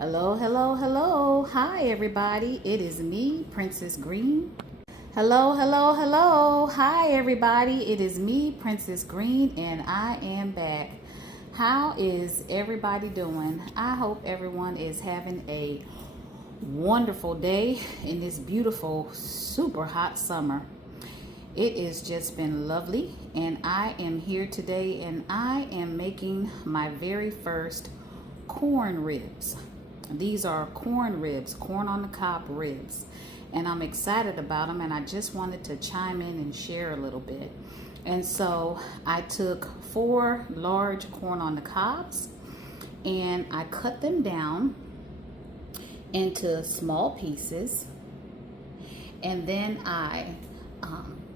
Hello, hello, hello. Hi, everybody. It is me, Princess Green. Hello, hello, hello. Hi, everybody. It is me, Princess Green, and I am back. How is everybody doing? I hope everyone is having a wonderful day in this beautiful, super hot summer. It has just been lovely, and I am here today and I am making my very first corn ribs. These are corn ribs, corn on the cob ribs, and I'm excited about them, and I just wanted to chime in and share a little bit. And so I took 4 large corn on the cobs and I cut them down into small pieces, and then I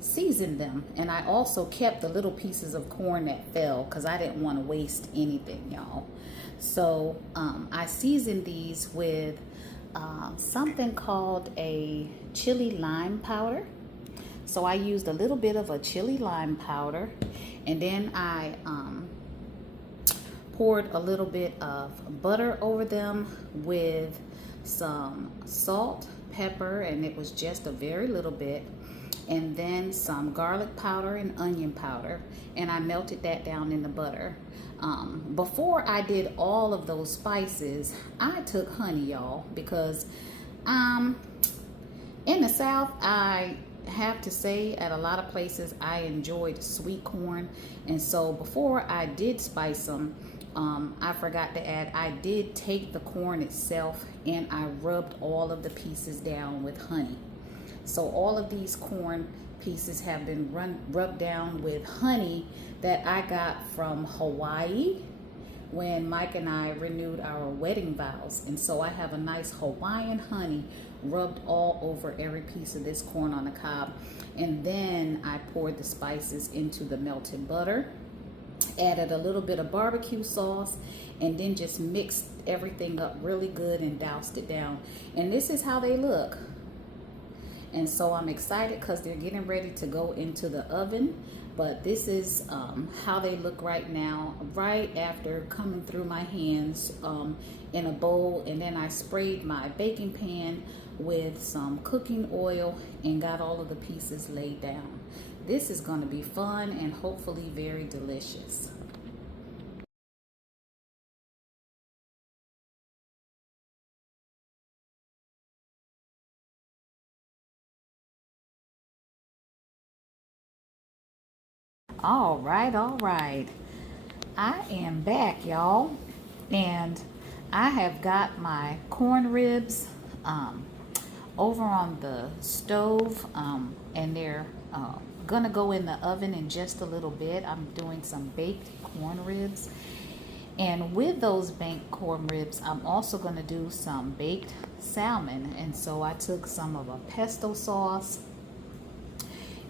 seasoned them, and I also kept the little pieces of corn that fell because I didn't want to waste anything, y'all. So I seasoned these with something called a chili lime powder. So I used a little bit of a chili lime powder, and then I poured a little bit of butter over them with some salt, pepper, and it was just a very little bit, and then some garlic powder and onion powder, and I melted that down in the butter. Before I did all of those spices, I took honey, y'all, because in the South, I have to say at a lot of places I enjoyed sweet corn, and so before I did spice them, I forgot to add, I did take the corn itself and I rubbed all of the pieces down with honey. So all of these corn pieces have been rubbed down with honey that I got from Hawaii when Mike and I renewed our wedding vows. And so I have a nice Hawaiian honey rubbed all over every piece of this corn on the cob. And then I poured the spices into the melted butter, added a little bit of barbecue sauce, and then just mixed everything up really good and doused it down. And this is how they look. And so I'm excited because they're getting ready to go into the oven. But this is how they look right now, right after coming through my hands in a bowl. And then I sprayed my baking pan with some cooking oil and got all of the pieces laid down. This is going to be fun and hopefully very delicious. All right. I am back, y'all, and I have got my corn ribs over on the stove, and they're gonna go in the oven in just a little bit. I'm doing some baked corn ribs, and with those baked corn ribs, I'm also gonna do some baked salmon. And so I took some of a pesto sauce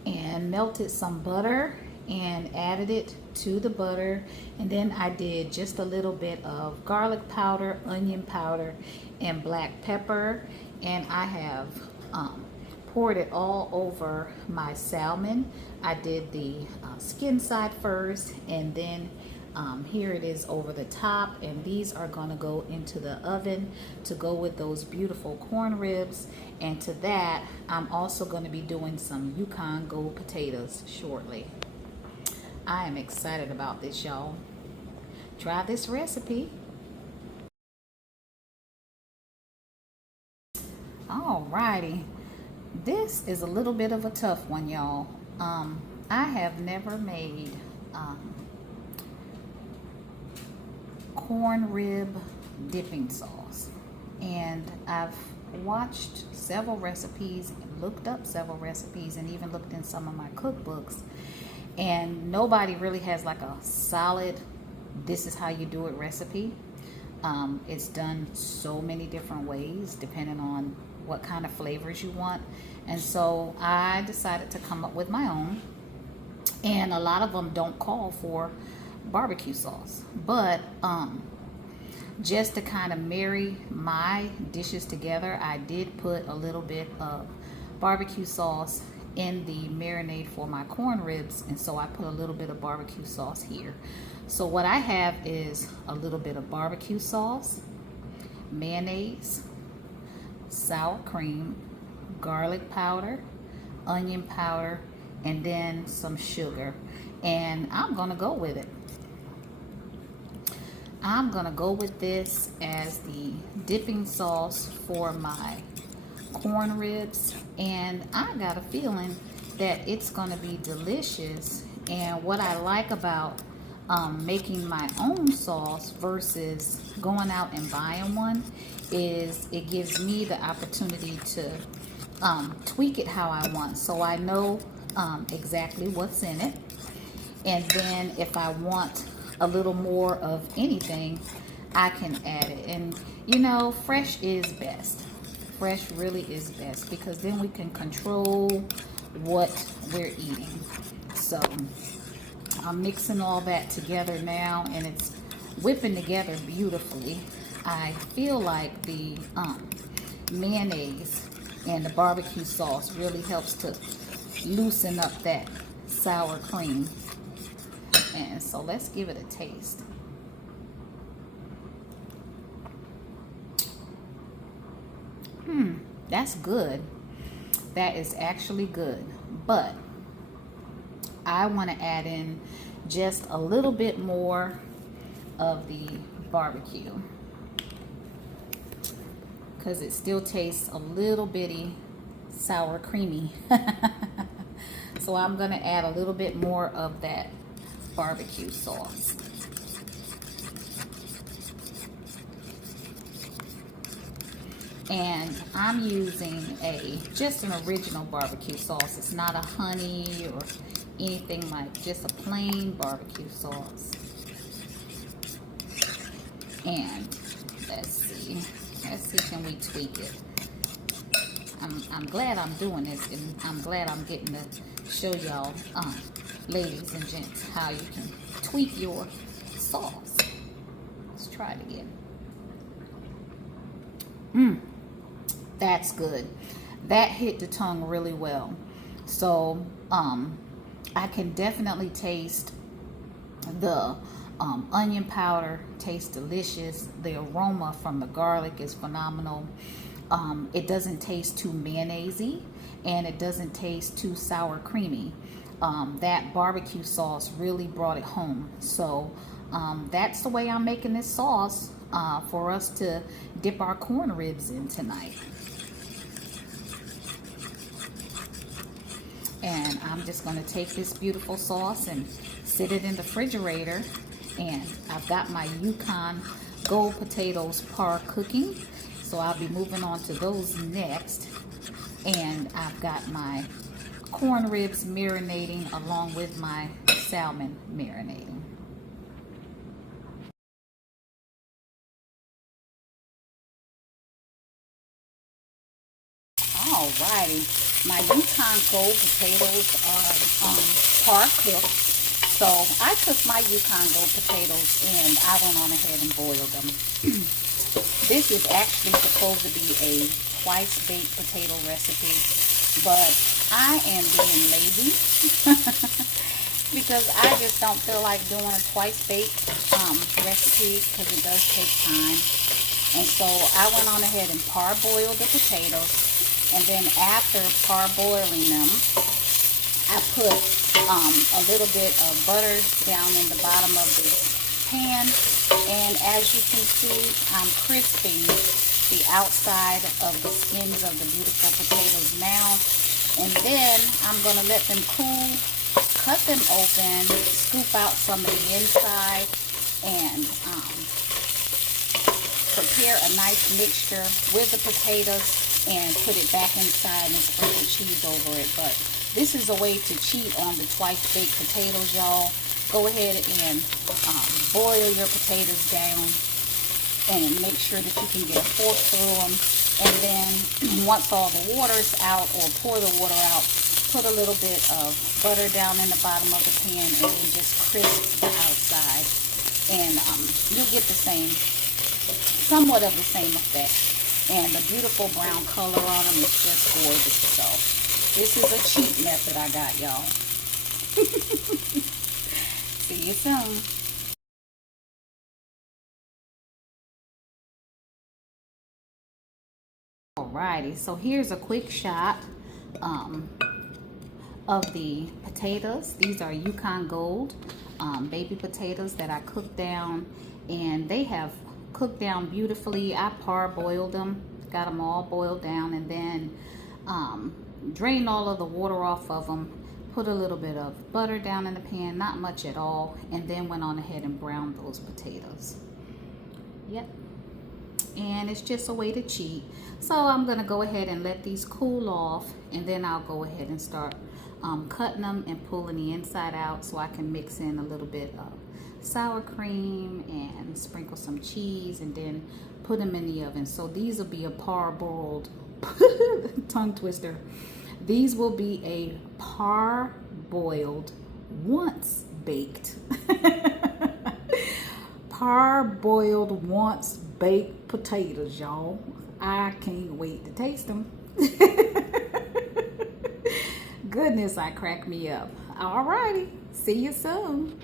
and melted some butter and added it to the butter, and then I did just a little bit of garlic powder, onion powder, and black pepper, and I have poured it all over my salmon. I did the skin side first, and then here it is over the top, and these are going to go into the oven to go with those beautiful corn ribs. And to that, I'm also going to be doing some Yukon Gold potatoes shortly. I am excited about this, y'all. Try this recipe. Alrighty, this is a little bit of a tough one, y'all. I have never made corn rib dipping sauce, and I've watched several recipes, looked up several recipes, and even looked in some of my cookbooks, and nobody really has like a solid this is how you do it recipe. It's done so many different ways depending on what kind of flavors you want, and so I decided to come up with my own, and a lot of them don't call for barbecue sauce, but just to kind of marry my dishes together, I did put a little bit of barbecue sauce in the marinade for my corn ribs, and so I put a little bit of barbecue sauce here. So what I have is a little bit of barbecue sauce, mayonnaise, sour cream, garlic powder, onion powder, and then some sugar. And I'm gonna go with it. I'm gonna go with this as the dipping sauce for my corn ribs, and I got a feeling that it's gonna be delicious. And what I like about making my own sauce versus going out and buying one is it gives me the opportunity to tweak it how I want, so I know exactly what's in it. And then if I want a little more of anything, I can add it. And you know, fresh is best. Fresh really is best, because then we can control what we're eating. So I'm mixing all that together now, and it's whipping together beautifully. I feel like the mayonnaise and the barbecue sauce really helps to loosen up that sour cream. And so let's give it a taste. That's good. That is actually good. But I want to add in just a little bit more of the barbecue, because it still tastes a little bitty sour creamy. So I'm going to add a little bit more of that barbecue sauce. And I'm using just an original barbecue sauce. It's not a honey or anything, like just a plain barbecue sauce. And let's see, can we tweak it? I'm glad I'm doing this, and I'm glad I'm getting to show y'all, ladies and gents, how you can tweak your sauce. Let's try it again. That's good. That hit the tongue really well. So I can definitely taste the onion powder. Tastes delicious. The aroma from the garlic is phenomenal. It doesn't taste too mayonnaisey, and it doesn't taste too sour creamy. That barbecue sauce really brought it home. So that's the way I'm making this sauce for us to dip our corn ribs in tonight. And I'm just going to take this beautiful sauce and sit it in the refrigerator. And I've got my Yukon Gold potatoes par cooking, so I'll be moving on to those next. And I've got my corn ribs marinating along with my salmon marinating. Alrighty, my Yukon Gold potatoes are par cooked. So I took my Yukon Gold potatoes and I went on ahead and boiled them. This is actually supposed to be a twice baked potato recipe, but I am being lazy because I just don't feel like doing a twice baked recipe, because it does take time. And so I went on ahead and parboiled the potatoes. And then after parboiling them, I put a little bit of butter down in the bottom of this pan. And as you can see, I'm crisping the outside of the skins of the beautiful potatoes now. And then I'm going to let them cool, cut them open, scoop out some of the inside, and prepare a nice mixture with the potatoes and put it back inside and sprinkle cheese over it. But this is a way to cheat on the twice baked potatoes, y'all. Go ahead and boil your potatoes down and make sure that you can get a fork through them. And then once all the water's out, or pour the water out, put a little bit of butter down in the bottom of the pan and then just crisp the outside. And you'll get the same, somewhat of the same effect. And the beautiful brown color on them is just gorgeous. So this is a cheat method I got, y'all. See you soon. Alrighty, so here's a quick shot of the potatoes. These are Yukon Gold baby potatoes that I cooked down, and they have cooked down beautifully. I parboiled them, got them all boiled down, and then drained all of the water off of them, put a little bit of butter down in the pan, not much at all, and then went on ahead and browned those potatoes. Yep. And it's just a way to cheat. So I'm gonna go ahead and let these cool off, and then I'll go ahead and start cutting them and pulling the inside out, so I can mix in a little bit of sour cream and sprinkle some cheese, and then put them in the oven. So these will be a parboiled tongue twister. These will be a parboiled once baked parboiled once baked potatoes, y'all. I can't wait to taste them. Goodness, I crack me up. Alrighty, see you soon.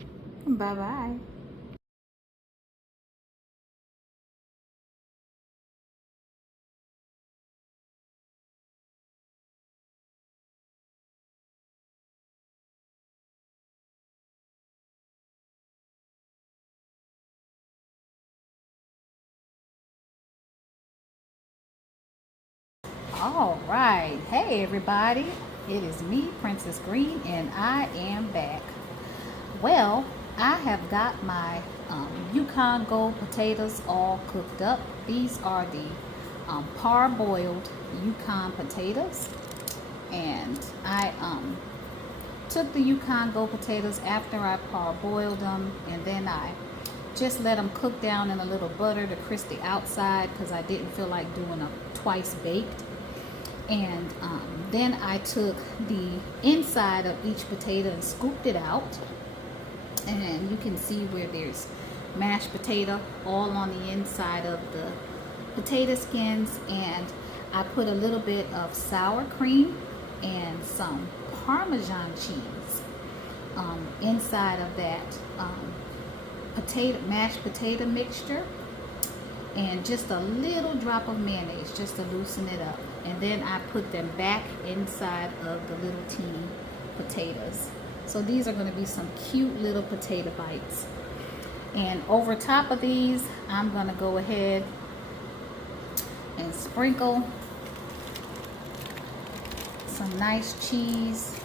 Bye-bye. All right, hey everybody, it is me, Princess Green, and I am back. Well, I have got my Yukon Gold potatoes all cooked up. These are the parboiled Yukon potatoes, and I took the Yukon Gold potatoes after I parboiled them, and then I just let them cook down in a little butter to crisp the outside, because I didn't feel like doing them twice baked. And then I took the inside of each potato and scooped it out, and you can see where there's mashed potato all on the inside of the potato skins. And I put a little bit of sour cream and some Parmesan cheese inside of that mashed potato mixture, and just a little drop of mayonnaise just to loosen it up. And then I put them back inside of the little teeny potatoes. So these are going to be some cute little potato bites. And over top of these, I'm going to go ahead and sprinkle some nice cheese.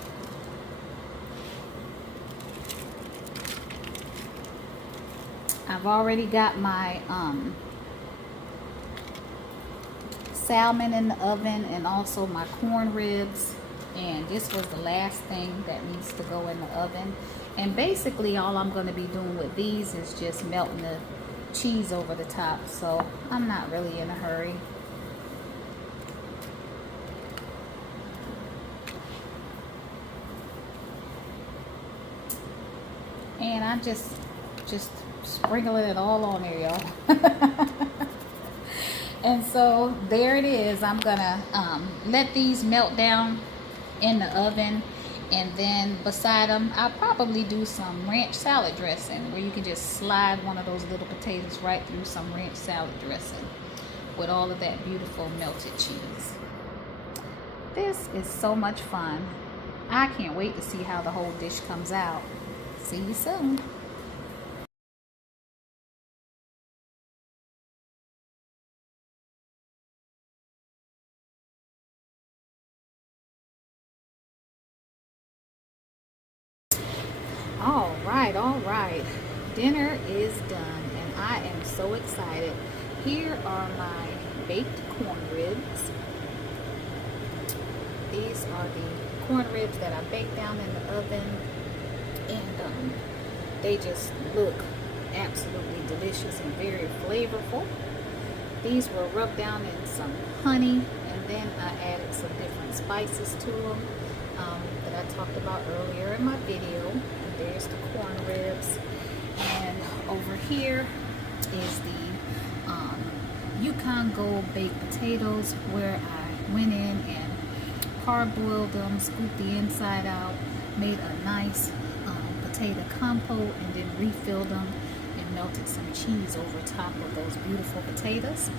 I've already got my salmon in the oven, and also my corn ribs, and this was the last thing that needs to go in the oven. And basically all I'm going to be doing with these is just melting the cheese over the top, so I'm not really in a hurry. And I'm just sprinkling it all on there, y'all. And so there it is. I'm gonna let these melt down in the oven, and then beside them I'll probably do some ranch salad dressing, where you can just slide one of those little potatoes right through some ranch salad dressing with all of that beautiful melted cheese. This is so much fun. I can't wait to see how the whole dish comes out. See you soon. All right. Dinner is done, and I am so excited. Here are my baked corn ribs. These are the corn ribs that I baked down in the oven, and they just look absolutely delicious and very flavorful. These were rubbed down in some honey, and then I added some different spices to them that I talked about earlier in my video. And there's the corn ribs, and over here is the Yukon Gold baked potatoes, where I went in and parboiled them, scooped the inside out, made a nice potato compote, and then refilled them and melted some cheese over top of those beautiful potatoes.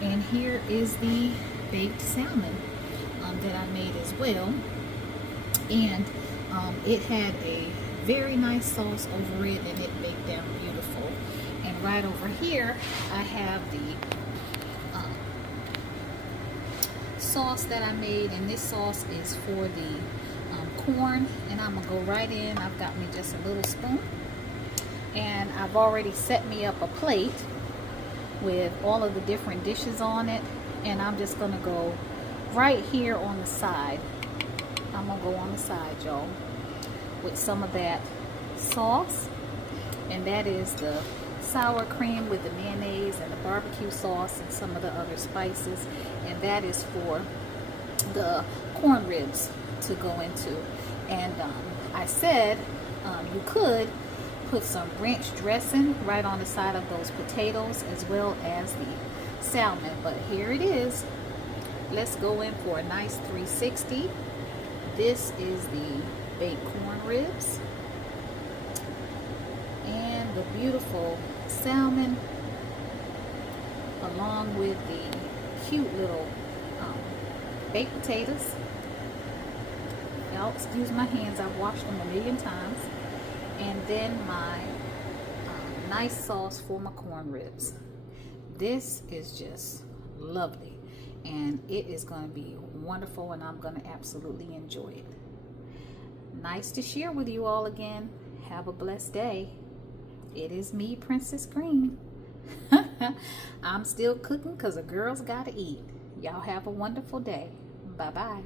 And here is the baked salmon that I made as well. And it had a very nice sauce over it, and it baked down beautiful. And right over here I have the sauce that I made, and this sauce is for the corn, and I'm gonna go right in. I've got me just a little spoon, and I've already set me up a plate with all of the different dishes on it, and I'm just gonna go right here on the side. I'm gonna go on the side, y'all, with some of that sauce, and that is the sour cream with the mayonnaise and the barbecue sauce and some of the other spices, and that is for the corn ribs to go into. And I said you could put some ranch dressing right on the side of those potatoes as well as the salmon, but here it is. Let's go in for a nice 360. This is the baked corn ribs and the beautiful salmon, along with the cute little baked potatoes. Y'all excuse my hands, I've washed them a million times. And then my nice sauce for my corn ribs. This is just lovely, and it is going to be wonderful, and I'm going to absolutely enjoy it. Nice to share with you all again. Have a blessed day. It is me, Princess Green. I'm still cooking because a girl's got to eat. Y'all have a wonderful day. Bye-bye.